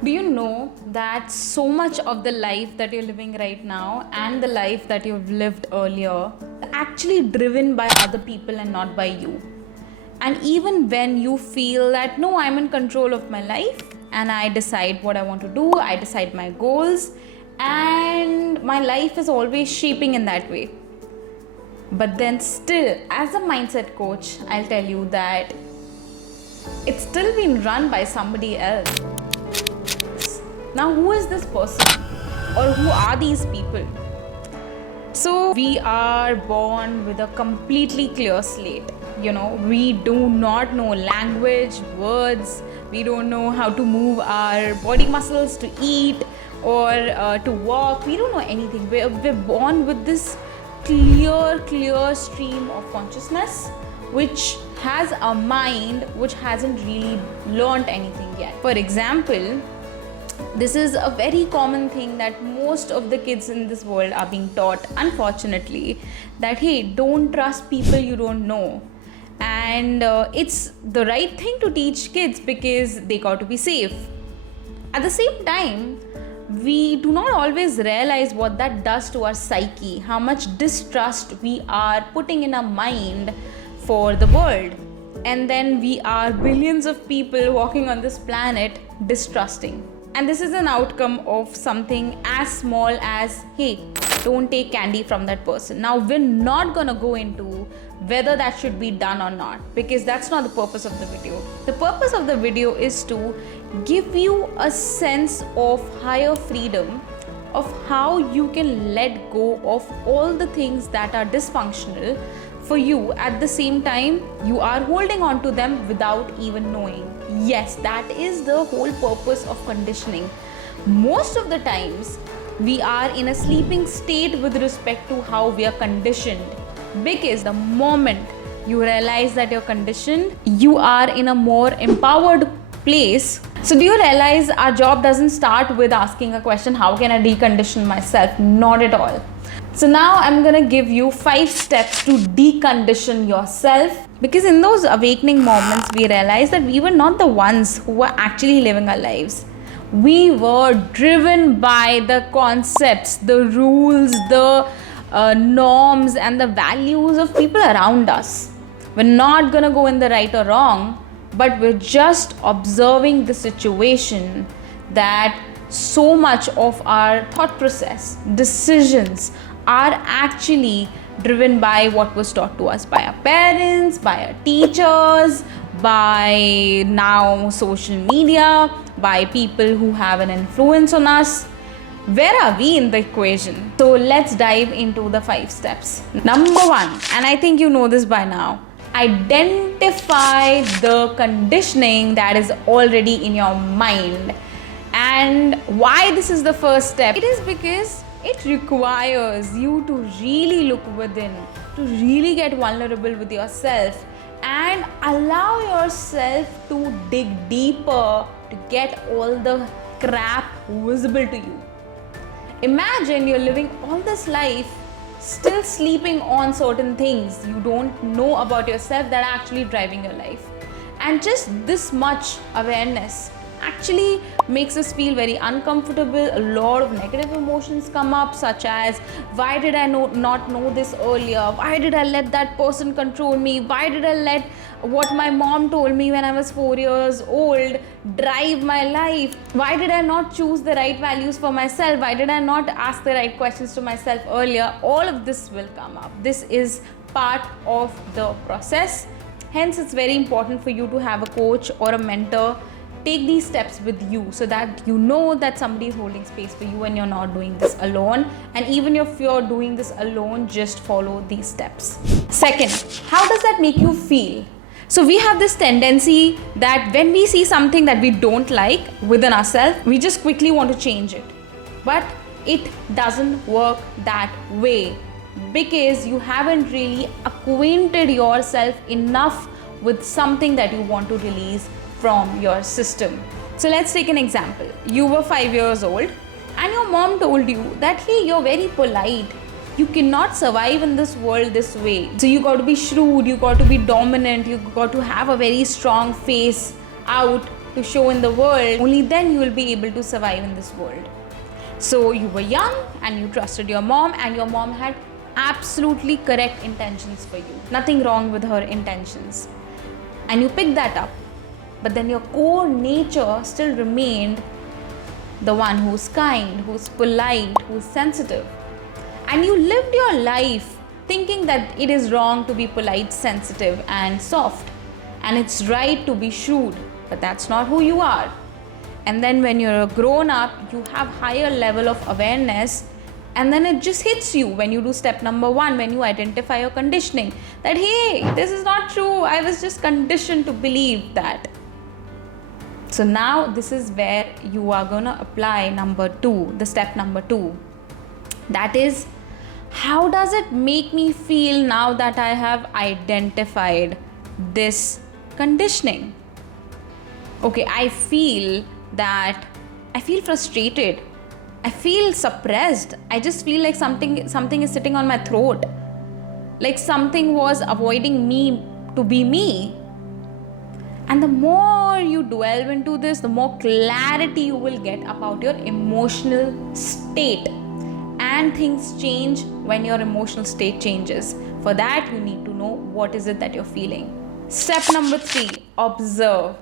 Do you know that so much of the life that you're living right now and the life that you've lived earlier are actually driven by other people and not by you? And even when you feel that no, I'm in control of my life and I decide what I want to do, I decide my goals, and my life is always shaping in that way. But then, still, as a mindset coach, I'll tell you that it's still being run by somebody else. Now, who is this person or who are these people? So, we are born with a completely clear slate. We do not know language, words, we don't know how to move our body muscles to eat or to walk. We don't know anything. We're born with this clear stream of consciousness which has a mind which hasn't really learned anything yet. For example, this is a very common thing that most of the kids in this world are being taught, unfortunately, that hey, don't trust people you don't know. And it's the right thing to teach kids because they got to be safe. At the same time, we do not always realize what that does to our psyche, how much distrust we are putting in our mind for the world. And then we are billions of people walking on this planet distrusting. And this is an outcome of something as small as, hey, don't take candy from that person. Now, we're not gonna go into whether that should be done or not, because that's not the purpose of the video. The purpose of the video is to give you a sense of higher freedom of how you can let go of all the things that are dysfunctional for you. At the same time, you are holding on to them without even knowing. Yes, that is the whole purpose of conditioning. Most of the times, we are in a sleeping state with respect to how we are conditioned, because the moment you realize that you're conditioned, you are in a more empowered place. So do you realize our job doesn't start with asking a question, how can I decondition myself? Not at all. So now I'm gonna give you 5 steps to decondition yourself, because in those awakening moments we realized that we were not the ones who were actually living our lives. We were driven by the concepts, the rules, the norms and the values of people around us. We're not gonna go in the right or wrong, but we're just observing the situation that so much of our thought process, decisions are actually driven by what was taught to us by our parents, by our teachers, by now social media, by people who have an influence on us. Where are we in the equation? So let's dive into the 5 steps. Number 1, and I think you know this by now, identify the conditioning that is already in your mind. And why this is the first step? It is because it requires you to really look within, to really get vulnerable with yourself and allow yourself to dig deeper to get all the crap visible to you. Imagine you're living all this life still sleeping on certain things you don't know about yourself that are actually driving your life. And just this much awareness actually makes us feel very uncomfortable. A lot of negative emotions come up, such as, why did I not know this earlier? Why did I let that person control me? Why did I let what my mom told me when I was 4 years old drive my life? Why did I not choose the right values for myself? Why did I not ask the right questions to myself earlier? All of this will come up. This is part of the process. Hence, it's very important for you to have a coach or a mentor take these steps with you, so that you know that somebody is holding space for you and you're not doing this alone. And even if you're doing this alone, just follow these steps. Second, how does that make you feel? So we have this tendency that when we see something that we don't like within ourselves, we just quickly want to change it. But it doesn't work that way, because you haven't really acquainted yourself enough with something that you want to release from your system. So let's take an example. You were 5 years old and your mom told you that, hey, you're very polite. You cannot survive in this world this way. So you got to be shrewd, you got to be dominant, you got to have a very strong face out to show in the world, only then you will be able to survive in this world. So you were young and you trusted your mom, and your mom had absolutely correct intentions for you. Nothing wrong with her intentions. And you picked that up. But then your core nature still remained the one who's kind, who's polite, who's sensitive. And you lived your life thinking that it is wrong to be polite, sensitive, and soft. And it's right to be shrewd, but that's not who you are. And then when you're a grown up, you have higher level of awareness, and then it just hits you when you do step number 1, when you identify your conditioning, that hey, this is not true, I was just conditioned to believe that. So now this is where you are gonna apply number 2, the step number 2. That is, how does it make me feel now that I have identified this conditioning? Okay, I feel frustrated. I feel suppressed. I just feel like something is sitting on my throat. Like something was avoiding me to be me. And the more you delve into this, the more clarity you will get about your emotional state. And things change when your emotional state changes. For that, you need to know what is it that you're feeling. Step number 3, observe.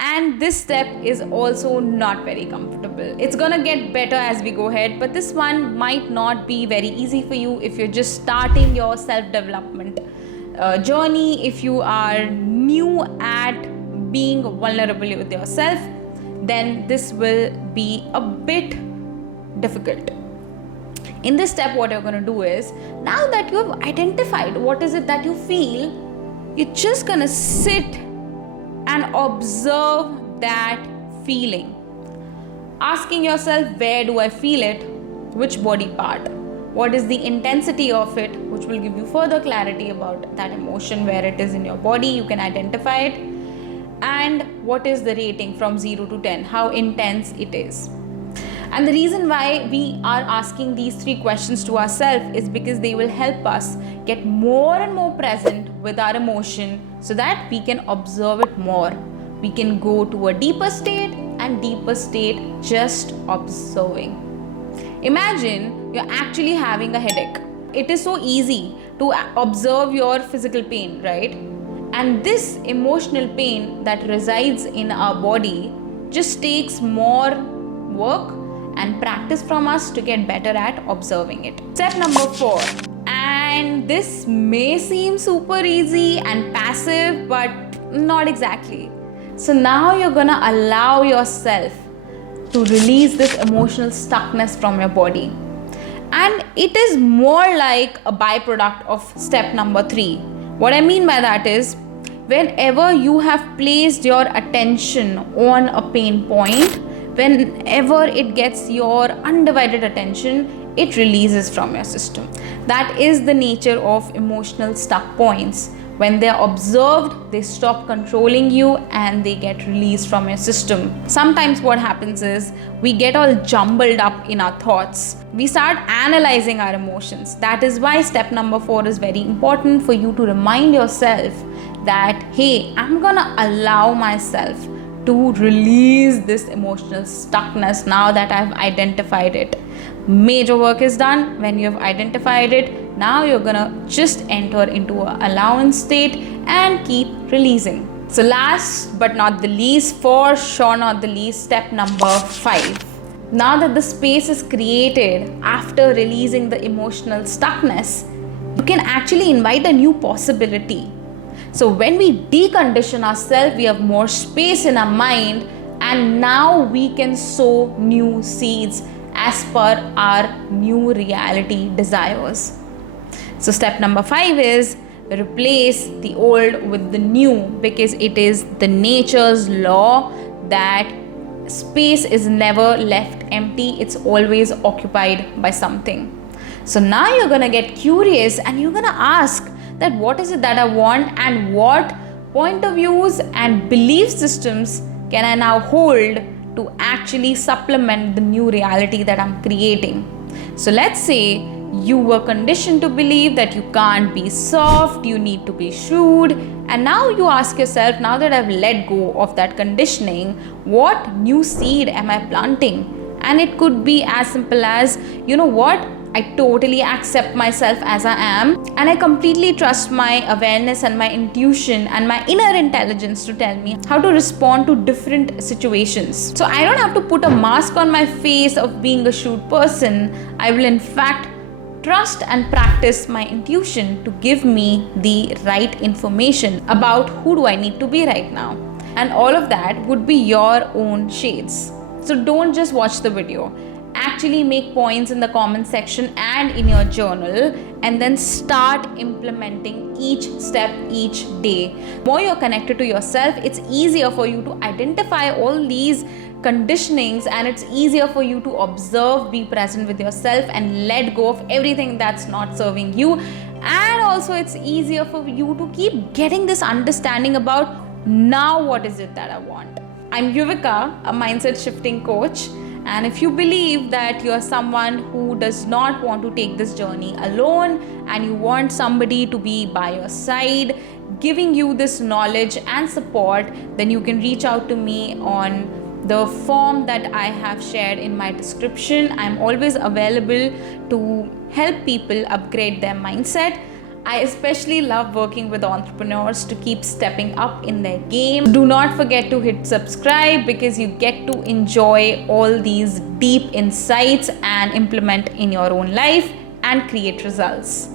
And this step is also not very comfortable. It's gonna get better as we go ahead, but this one might not be very easy for you if you're just starting your self-development journey, if you are new at being vulnerable with yourself, then this will be a bit difficult. In this step, what you're gonna do is, now that you've identified what is it that you feel, you're just gonna sit and observe that feeling. Asking yourself, where do I feel it? Which body part? What is the intensity of it? Which will give you further clarity about that emotion, where it is in your body, you can identify it. And what is the rating from 0 to 10? How intense it is. And the reason why we are asking these 3 questions to ourselves is because they will help us get more and more present with our emotion, so that we can observe it more. We can go to a deeper state just observing. Imagine you're actually having a headache. It is so easy to observe your physical pain, right? And this emotional pain that resides in our body just takes more work and practice from us to get better at observing it. Step number 4. And this may seem super easy and passive, but not exactly. So now you're gonna allow yourself to release this emotional stuckness from your body. And it is more like a byproduct of step number 3. What I mean by that is, whenever you have placed your attention on a pain point, whenever it gets your undivided attention, it releases from your system. That is the nature of emotional stuck points. When they are observed, they stop controlling you and they get released from your system. Sometimes what happens is, we get all jumbled up in our thoughts. We start analyzing our emotions. That is why step number 4 is very important, for you to remind yourself that, hey, I'm gonna allow myself to release this emotional stuckness now that I've identified it. Major work is done when you've identified it. Now you're gonna just enter into an allowance state and keep releasing. So last but not the least, for sure not the least, step number 5. Now that the space is created after releasing the emotional stuckness, you can actually invite a new possibility. So when we decondition ourselves, we have more space in our mind, and now we can sow new seeds as per our new reality desires. So step number 5 is, replace the old with the new, because it is the nature's law that space is never left empty, it's always occupied by something. So now you're gonna get curious and you're gonna ask that what is it that I want, and what point of views and belief systems can I now hold to actually supplement the new reality that I'm creating. So let's say You were conditioned to believe that you can't be soft, you need to be shrewd. And now you ask yourself, now that I've let go of that conditioning, what new seed am I planting? And it could be as simple as, you know what? I totally accept myself as I am, and I completely trust my awareness and my intuition and my inner intelligence to tell me how to respond to different situations. So I don't have to put a mask on my face of being a shrewd person. I will in fact trust and practice my intuition to give me the right information about who do I need to be right now. And all of that would be your own shades. So don't just watch the video. Actually make points in the comment section and in your journal, and then start implementing each step each day. The more you're connected to yourself, it's easier for you to identify all these conditionings, and it's easier for you to observe, be present with yourself, and let go of everything that's not serving you. And also it's easier for you to keep getting this understanding about now what is it that I want. I'm Yuvika, a mindset shifting coach. And if you believe that you're someone who does not want to take this journey alone, and you want somebody to be by your side, giving you this knowledge and support, then you can reach out to me on the form that I have shared in my description. I'm always available to help people upgrade their mindset. I especially love working with entrepreneurs to keep stepping up in their game. Do not forget to hit subscribe, because you get to enjoy all these deep insights and implement in your own life and create results.